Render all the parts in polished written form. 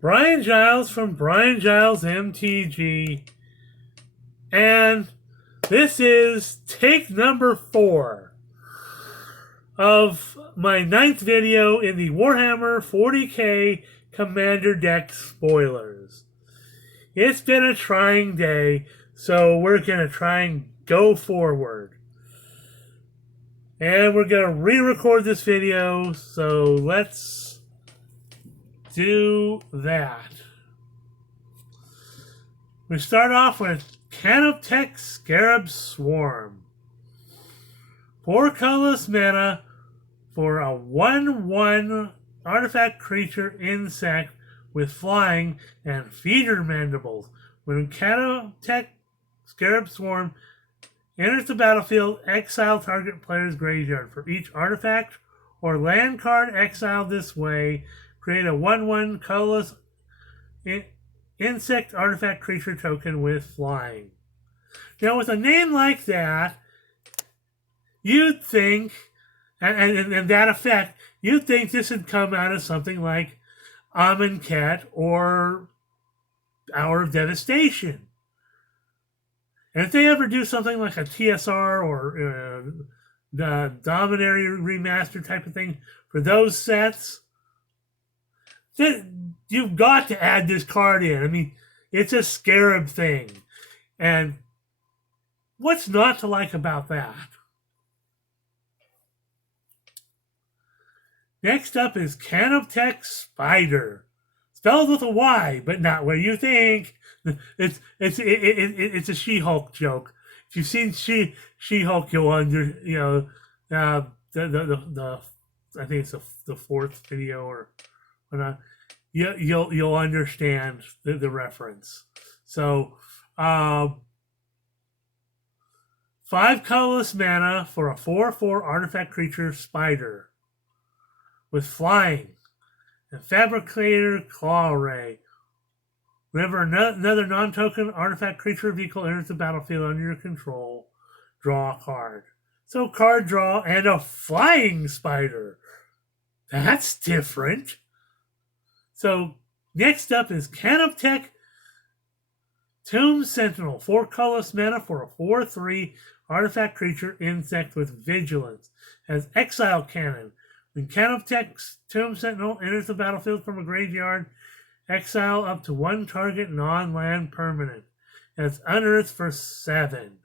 Brian Giles from Brian Giles MTG, and this is take number 4 of my 9th video in the Warhammer 40k Commander deck spoilers. It's been a trying day, so we're going to try and go forward. And we're going to re-record this video, so let's do that. We start off with Canoptech Scarab Swarm. 4 colorless mana for a 1/1 artifact creature insect with flying and feeder mandibles. When Canoptech Scarab Swarm enters the battlefield, exile target player's graveyard. For each artifact or land card exiled this way, create a 1/1 colorless insect artifact creature token with flying. Now, with a name like that, you'd think, and that effect, you'd think this would come out of something like Amonkhet or Hour of Devastation. And if they ever do something like a TSR or the Dominary Remaster type of thing for those sets, then you've got to add this card in. I mean, it's a scarab thing. And what's not to like about that? Next up is Canoptech Spider. Spelled with a Y, but not where you think. It's a She-Hulk joke. If you've seen She-Hulk, you'll the I think it's the 4th video or not. You'll understand the reference. So 5 colorless mana for a 4/4 artifact creature spider with flying and Fabricator Claw Ray. Whenever another non-token artifact creature vehicle enters the battlefield under your control, draw a card. So card draw and a flying spider. That's different. So next up is Canoptech Tomb Sentinel. 4 colorless mana for a 4/3 artifact creature insect with vigilance. Has exile cannon. When Canoptech's Tomb Sentinel enters the battlefield from a graveyard, exile up to 1 target non-land permanent. And it's unearthed for 7.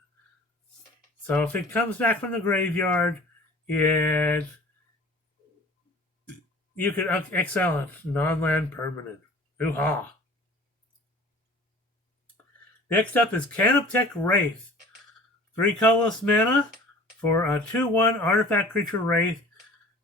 So if it comes back from the graveyard, you could exile a non-land permanent. Ooh-ha. Next up is Canoptech Wraith. 3 colorless mana for a 2/1 artifact creature Wraith.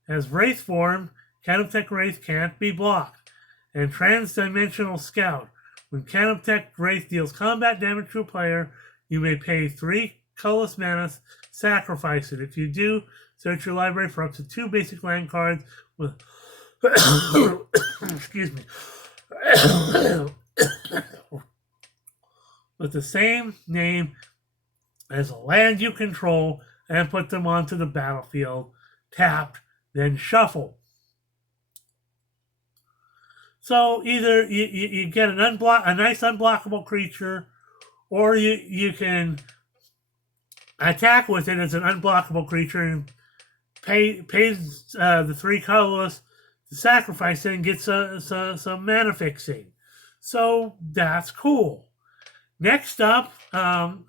As Wraith form, Canoptech Wraith can't be blocked. And Transdimensional Scout. When Canoptech Wraith deals combat damage to a player, you may pay 3 colorless mana, sacrifice it. If you do, search your library for up to 2 basic land cards with excuse me with the same name as a land you control and put them onto the battlefield, tapped, then shuffle. So either you get a nice unblockable creature, or you can attack with it as an unblockable creature and pays the 3 colorless to sacrifice it and get some mana fixing. So that's cool. Next up,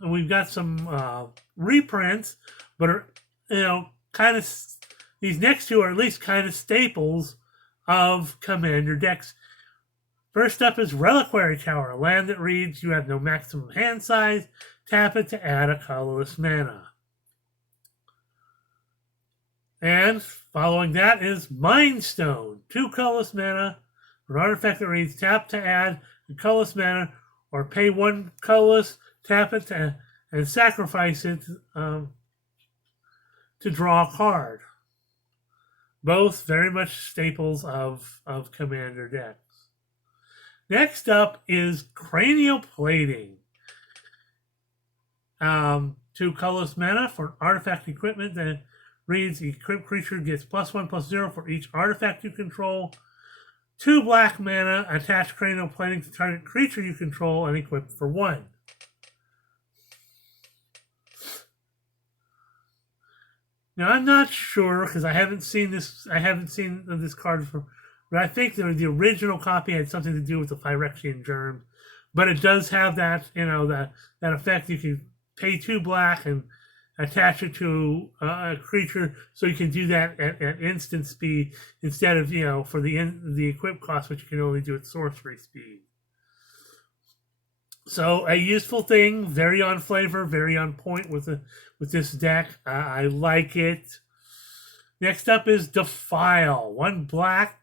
we've got some reprints, but are kind of. These next 2 are at least kind of staples of Commander decks. First up is Reliquary Tower, a land that reads, you have no maximum hand size, tap it to add a colorless mana. And following that is Mind Stone, 2 colorless mana, for an artifact that reads, tap to add a colorless mana, or pay 1 colorless, tap it and sacrifice it to draw a card. Both very much staples of Commander decks. Next up is Cranial Plating. 2 colorless mana for artifact equipment that reads, equipped creature gets +1/+0 for each artifact you control. 2 black mana, attach cranial plating to target creature you control and equip for 1. Now I'm not sure because I haven't seen this. I haven't seen this card before, but I think the original copy had something to do with the Phyrexian germ. But it does have that, that effect. You can pay 2 black and attach it to a creature, so you can do that at instant speed instead of for the equip cost, which you can only do at sorcery speed. So a useful thing, very on flavor, very on point with this deck. I like it. Next up is Defile. 1 black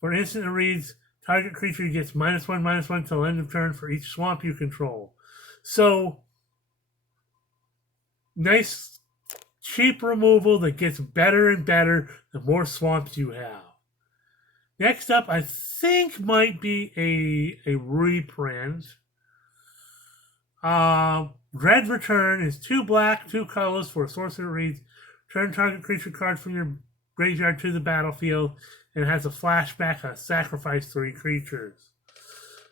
for an instant that reads, target creature gets -1/-1 till end of turn for each swamp you control. So nice cheap removal that gets better and better the more swamps you have. Next up, I think might be a reprint. Red Return is 2 black, 2 colors for a sorcerer that reads, turn target creature card from your graveyard to the battlefield, and it has a flashback, sacrifice 3 creatures.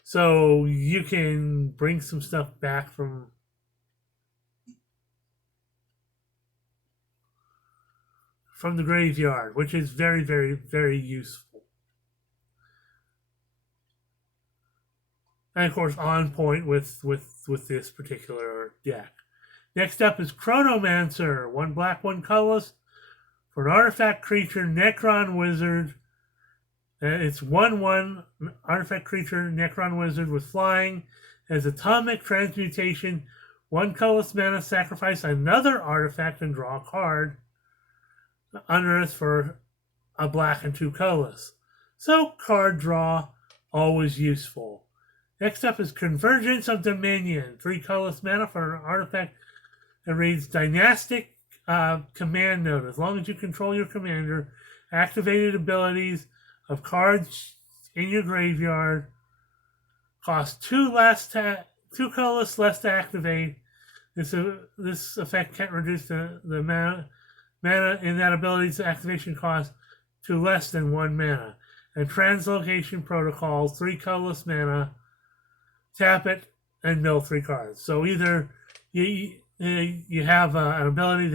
So you can bring some stuff back from the graveyard, which is very, very, very useful. And of course, on point with this particular deck. Next up is Chronomancer. 1 black, 1 colorless for an artifact creature, Necron Wizard. It's 1/1 artifact creature, Necron Wizard with flying. Has atomic transmutation. 1 colorless mana, sacrifice another artifact and draw a card. Unearth for a black and 2 colorless. So card draw, always useful. Next up is Convergence of Dominion. 3 colorless mana for an artifact that reads Dynastic Command Node. As long as you control your commander, activated abilities of cards in your graveyard cost 2 colorless less to activate. This effect can't reduce the mana in that ability's activation cost to less than 1 mana. And Translocation Protocol, 3 colorless mana, tap it and mill 3 cards. So either you have an ability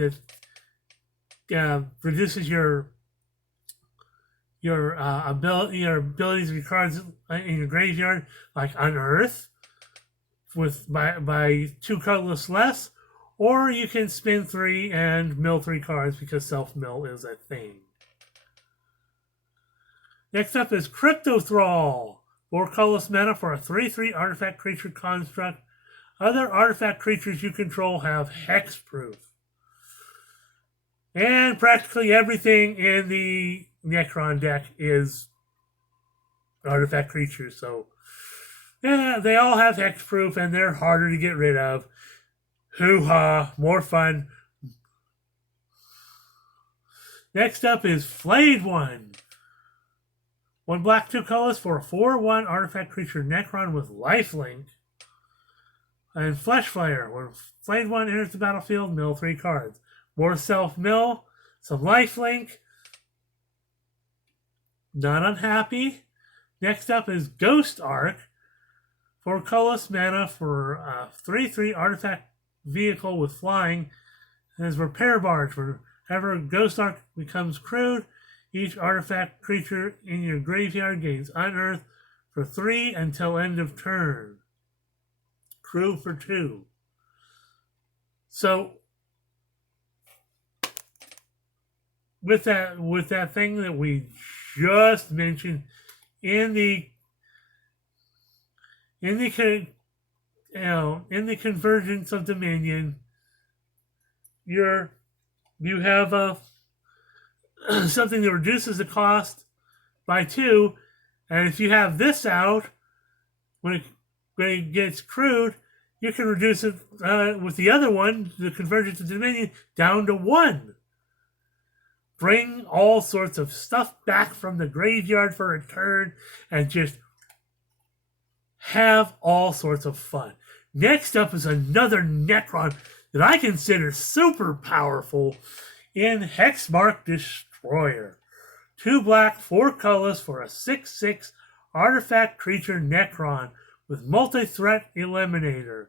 that reduces your abilities of your cards in your graveyard, like Unearth, by 2 colorless less, or you can spin 3 and mill 3 cards because self-mill is a thing. Next up is Crypto Thrall. 4 colorless mana for a 3/3 artifact creature construct. Other artifact creatures you control have hexproof. And practically everything in the Necron deck is artifact creatures. So, yeah, they all have hexproof and they're harder to get rid of. Hoo-ha, more fun. Next up is Flayed One. 1 black, 2 colors for a 4/1 artifact creature, Necron with lifelink. And Flesh Flare. When Flayed One enters the battlefield, mill 3 cards. More self-mill, some lifelink. Not unhappy. Next up is Ghost Arc. 4 colorless mana for a 3/3 artifact vehicle with flying. And as Repair Barge. Whenever Ghost Arc becomes crewed, each artifact creature in your graveyard gains Unearth for 3 until end of turn. Crew for 2. So with that thing that we just mentioned in the Convergence of Dominion, you have something that reduces the cost by 2, and if you have this out, when it gets crewed, you can reduce it with the other one, the Convergence of Dominion, down to 1. Bring all sorts of stuff back from the graveyard for a turn, and just have all sorts of fun. Next up is another Necron that I consider super powerful in Hexmark Destroyer. 2 black, 4 colors for a 6/6 artifact creature Necron with multi-threat eliminator.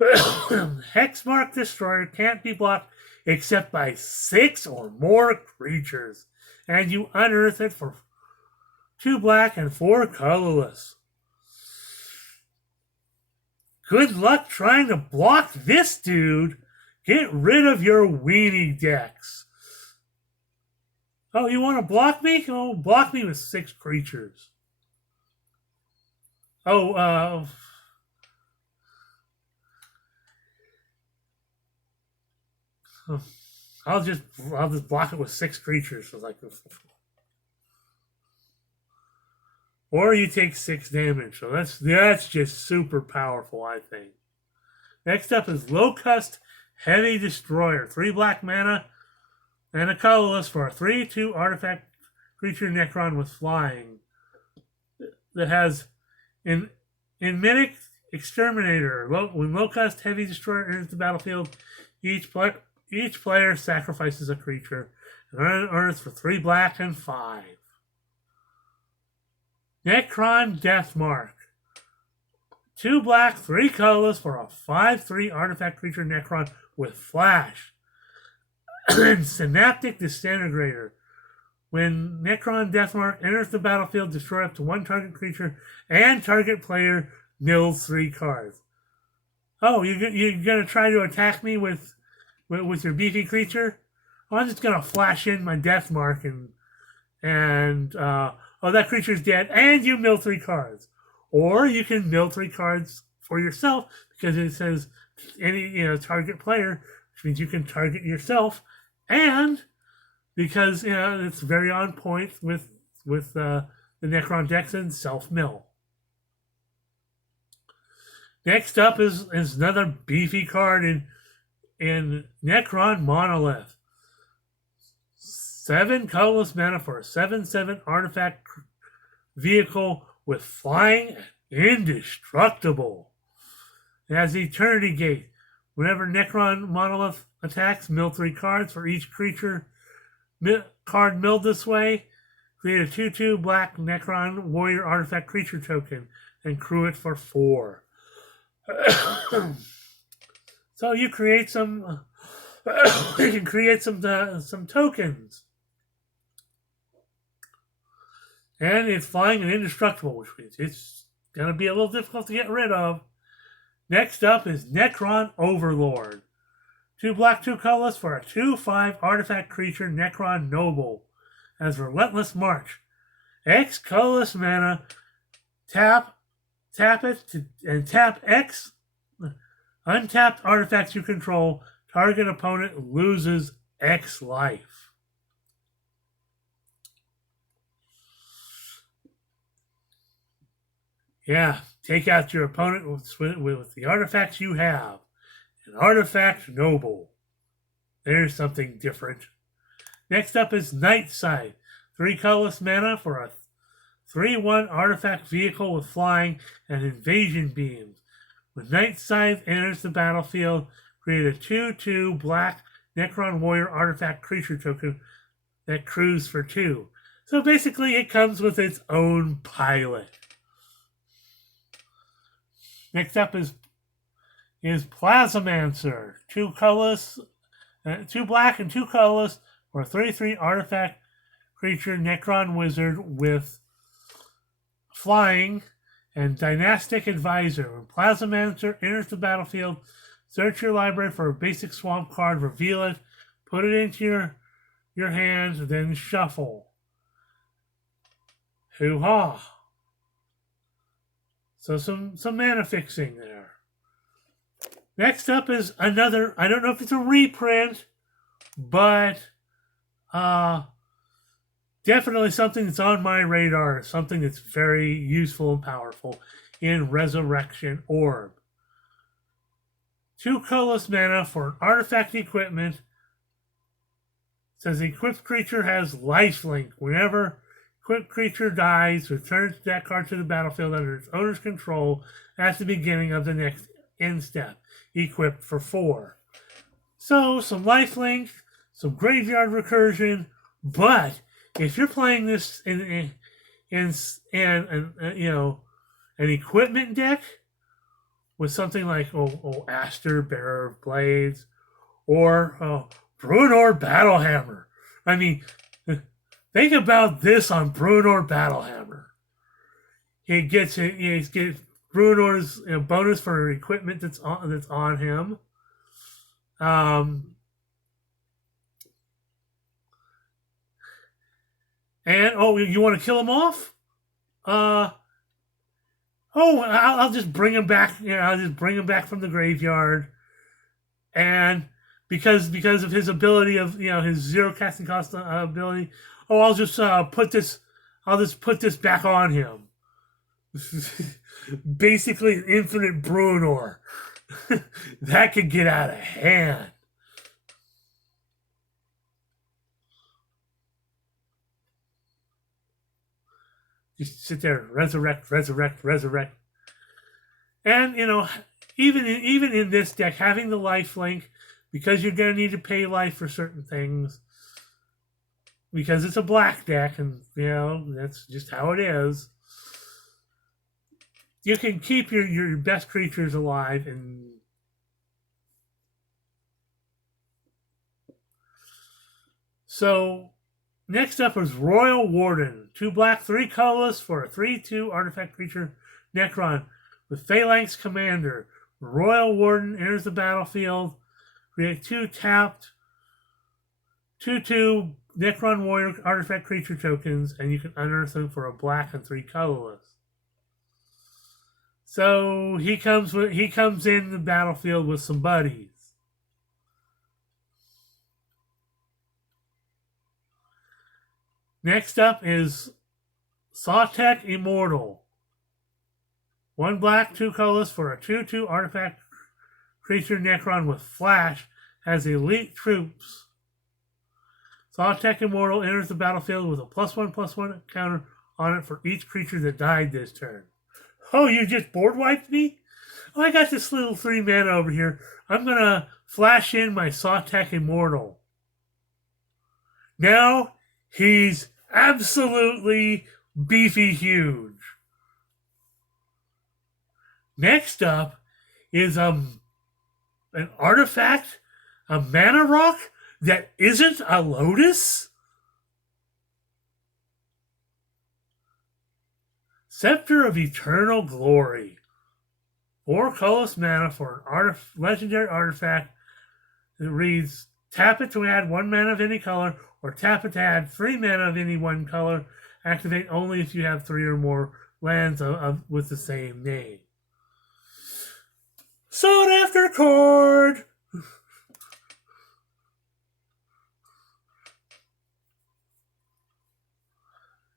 Hexmark Destroyer can't be blocked except by 6 or more creatures, and you unearth it for 2 black and 4 colorless. Good luck trying to block this dude. Get rid of your weenie decks. Oh, you want to block me? Oh, block me with 6 creatures. Oh, I'll just block it with 6 creatures. So like, or you take 6 damage. So that's just super powerful, I think. Next up is Locust Heavy Destroyer. 3 black mana and a colorless for a 3/2 artifact creature Necron with flying. That has in Mimic Exterminator. When Locust Heavy Destroyer enters the battlefield, each player sacrifices a creature and earns for 3 black and 5. Necron Deathmark. 2 black, 3 colorless for a 5/3 artifact creature Necron with flash. And Synaptic Disintegrator. When Necron Deathmark enters the battlefield, destroy up to 1 target creature and target player mills 3 cards. Oh, you're gonna try to attack me with your beefy creature? Well, I'm just gonna flash in my Deathmark and that creature's dead, and you mill 3 cards. Or you can mill 3 cards for yourself because it says any target player, which means you can target yourself, and because it's very on point with the Necron decks and self-mill. Next up is another beefy card in Necron Monolith. 7 colorless mana for a 7/7 artifact vehicle with flying and indestructible. It has Eternity Gate. Whenever Necron Monolith attacks, mill 3 cards for each creature card milled this way. Create a 2/2 black Necron Warrior artifact creature token and crew it for 4. So you create some. You can create some tokens, and it's flying and indestructible, which means it's gonna be a little difficult to get rid of. Next up is Necron Overlord. 2 black, 2 colorless for a 2/5 artifact creature Necron Noble. Has Relentless March. X colorless mana. Tap it and tap X. Untapped artifacts you control. Target opponent loses X life. Yeah, take out your opponent with the artifacts you have. An artifact noble. There's something different. Next up is Nightside. 3 colorless mana for a 3/1 artifact vehicle with flying and invasion beams. When Nightside enters the battlefield, create a 2/2 black Necron Warrior artifact creature token that crews for 2. So basically it comes with its own pilot. Next up is Plasmancer. 2 colorless, 2 black and 2 colorless for a 3/3 artifact creature Necron Wizard with flying and Dynastic Advisor. When Plasmancer enters the battlefield, search your library for a basic swamp card, reveal it, put it into your hand, then shuffle. Hoo-ha! So some mana fixing there. Next up is another, I don't know if it's a reprint, but definitely something that's on my radar, something that's very useful and powerful in Resurrection Orb. 2 colorless mana for an artifact equipment. It says the equipped creature has lifelink. Whenever equipped creature dies, returns that card to the battlefield under its owner's control at the beginning of the next end step. Equipped for 4. So some lifelink, some graveyard recursion, but if you're playing this in an equipment deck with something like Aster, Bearer of Blades, or Brunor Battlehammer. I mean, think about this on Brunor Battlehammer. He gets Brunor's bonus for equipment that's on him. And you want to kill him off? I'll just bring him back. I'll just bring him back from the graveyard, and because of his ability of his 0 casting cost ability, I'll just put this back on him. Basically, infinite Brunor. That could get out of hand. Just sit there, resurrect. And, even in this deck, having the life link, because you're going to need to pay life for certain things, because it's a black deck, and, that's just how it is, you can keep your best creatures alive. And so, next up is Royal Warden. 2 black, 3 colorless for a 3/2 artifact creature Necron with Phalanx Commander. Royal Warden enters the battlefield. Create 2 tapped 2/2 Necron Warrior artifact creature tokens, and you can unearth them for a black and 3 colorless. So he comes in the battlefield with some buddies. Next up is Sawtek Immortal. 1 black, 2 colorless for a 2/2 artifact creature Necron with Flash, has elite troops. Sawtek Immortal enters the battlefield with a +1/+1 counter on it for each creature that died this turn. Oh, you just board wiped me? Oh, I got this little 3 mana over here. I'm going to flash in my Sawtek Immortal. Now, he's absolutely beefy huge. Next up is an artifact, a mana rock that isn't a Lotus. Scepter of Eternal Glory. 4 colorless mana for an legendary artifact that reads, tap it to add 1 mana of any color, or tap it to add 3 mana of any 1 color. Activate only if you have 3 or more lands with the same name. Sought after card.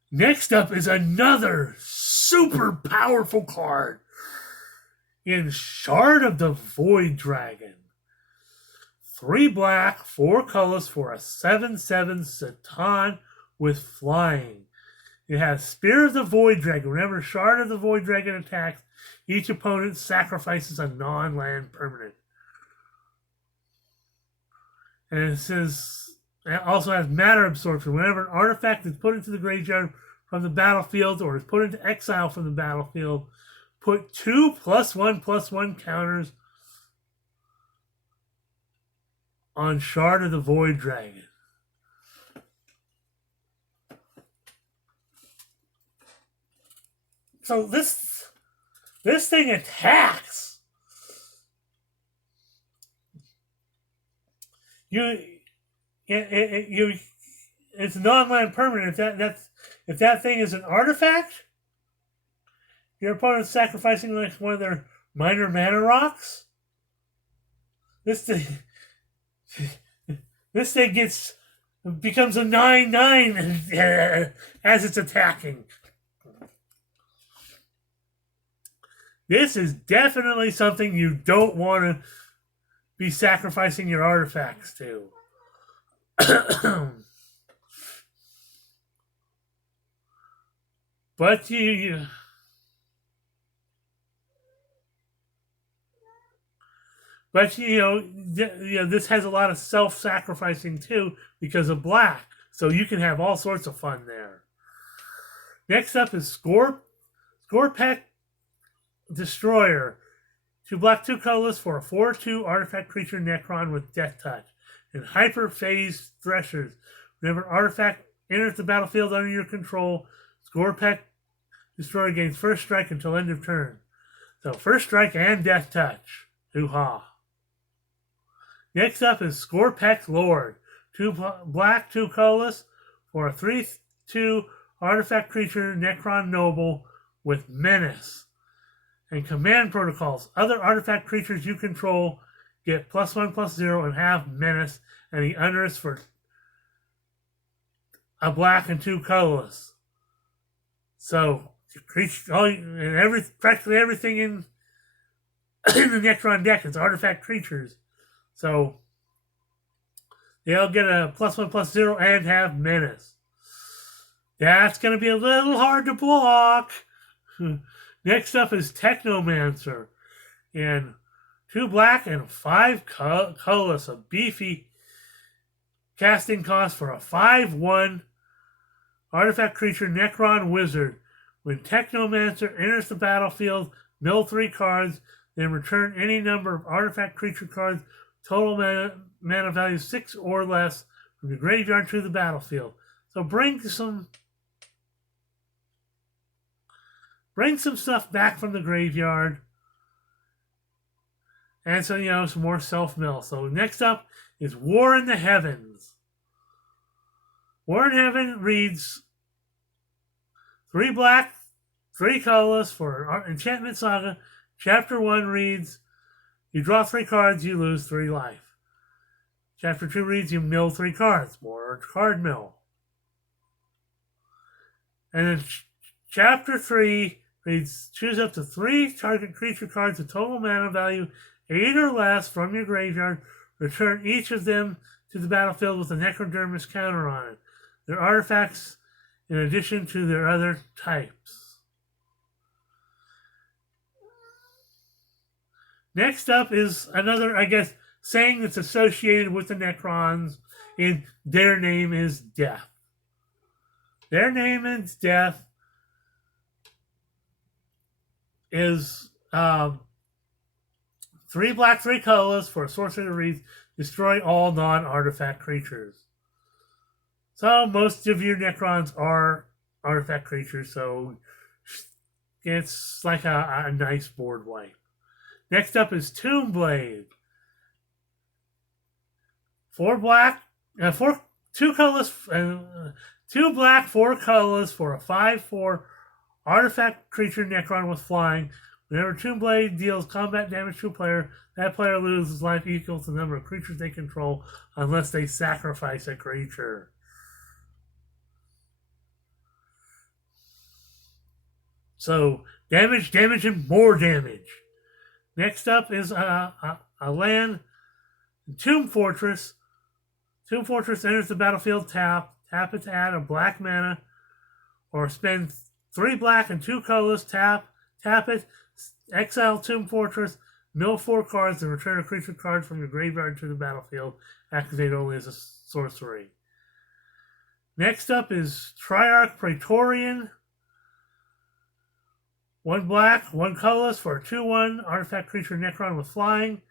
Next up is another super powerful card in Shard of the Void Dragon. 3 black, 4 colors for a 7/7 Satan with flying. It has Spear of the Void Dragon. Whenever Shard of the Void Dragon attacks, each opponent sacrifices a non-land permanent. And it also has Matter Absorption. Whenever an artifact is put into the graveyard from the battlefield or is put into exile from the battlefield, put 2 +1/+1 counters on Shard of the Void Dragon. So this thing attacks. It's a non-land permanent. If that thing is an artifact, your opponent's sacrificing like one of their minor mana rocks. This thing becomes a 9/9 as it's attacking. This is definitely something you don't want to be sacrificing your artifacts to. But this has a lot of self-sacrificing too because of black. So you can have all sorts of fun there. Next up is Scorpec Destroyer. 2 black, 2 colorless for a 4/2 artifact creature Necron with Death Touch. And Hyper Phase Threshers. Whenever an artifact enters the battlefield under your control, Scorpec Destroyer gains first strike until end of turn. So first strike and Death Touch. Hoo-ha. Next up is Scorpec Lord. 2 black, 2 colorless for a 3/2 artifact creature Necron Noble with Menace. And command protocols. Other artifact creatures you control get +1/+0 and have Menace, and he unearths for a black and 2 colorless. So practically everything in the Necron deck is artifact creatures. So they all get a +1/+0 and have Menace. That's going to be a little hard to block. Next up is Technomancer. And 2 black and 5 colorless. A beefy casting cost for a 5/1 artifact creature Necron Wizard. When Technomancer enters the battlefield, mill 3 cards, then return any number of artifact creature cards, total mana value 6 or less, from the graveyard to the battlefield. So bring some stuff back from the graveyard. And so, some more self-mill. So next up is War in the Heavens. War in Heaven reads 3 black, 3 colorless for Enchantment Saga. Chapter 1 reads, you draw 3 cards, you lose 3 life. Chapter 2 reads, you mill 3 cards. More card mill. And then Chapter 3 reads, choose up to 3 target creature cards with total mana value 8 or less from your graveyard. Return each of them to the battlefield with a Necrodermis counter on it. They're artifacts in addition to their other types. Next up is another, saying that's associated with the Necrons, and their name is Death. Their name is Death is 3 black, 3 colorless for a sorcerer that reads, destroy all non-artifact creatures. So most of your Necrons are artifact creatures, so it's like a nice board wipe. Next up is Tombblade. 4 black, 2 colorless, 2 black, 4 colorless for a 5/4 artifact creature Necron with flying. Whenever Tombblade deals combat damage to a player, that player loses life equal to the number of creatures they control unless they sacrifice a creature. So, damage, and more damage. Next up is a land, Tomb Fortress. Tomb Fortress enters the battlefield tap it to add a black mana, or spend 3 black and 2 colorless, tap it, exile Tomb Fortress, mill 4 cards, and return a creature card from your graveyard to the battlefield, activate only as a sorcery. Next up is Triarch Praetorian. 1 black, 1 colorless for a 2/1 artifact creature Necron with flying.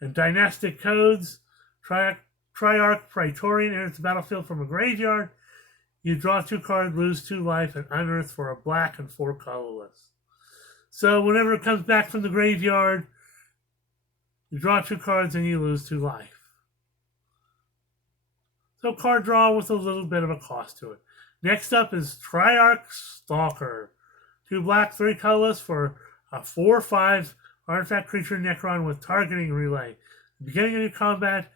And Dynastic Codes. Triarch Praetorian enters the battlefield from a graveyard. You draw 2 cards, lose 2 life, and unearth for a black and 4 colorless. So whenever it comes back from the graveyard, you draw 2 cards and you lose 2 life. So card draw with a little bit of a cost to it. Next up is Triarch Stalker. 2 black, 3 colorless for a 4/5 artifact creature Necron with targeting relay. At the beginning of your combat,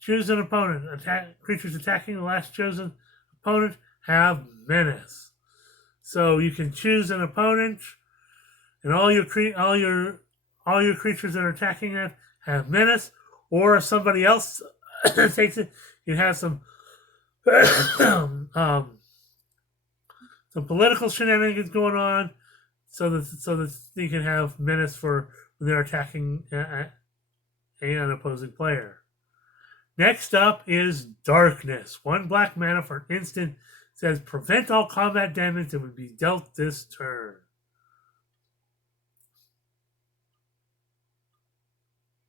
choose an opponent. Creatures attacking the last chosen opponent have Menace. So you can choose an opponent, and all your creatures that are attacking it have Menace. Or if somebody else takes it, you have some political shenanigans going on, so that you can have Menace for when they're attacking an opposing player. Next up is Darkness. 1 black mana for an instant. Says prevent all combat damage that would be dealt this turn.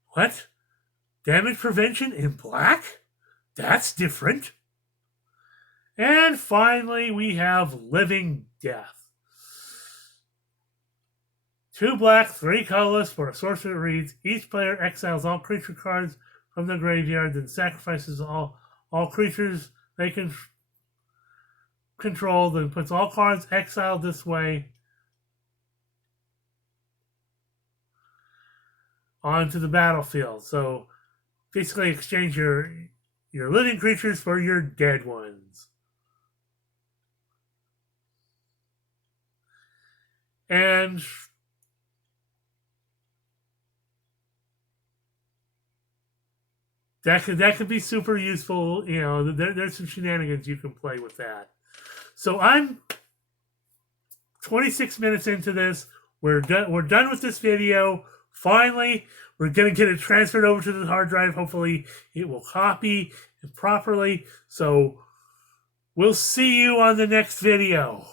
What? Damage prevention in black? That's different. And finally, we have Living Death. 2 black, 3 colorless for a sorcerer that reads, each player exiles all creature cards from the graveyard, then sacrifices all creatures they can control, then puts all cards exiled this way onto the battlefield. So basically exchange your living creatures for your dead ones. And that could be super useful. You know, there's some shenanigans you can play with that. So I'm 26 minutes into this. We're done with this video. Finally, we're going to get it transferred over to the hard drive. Hopefully, it will copy properly. So we'll see you on the next video.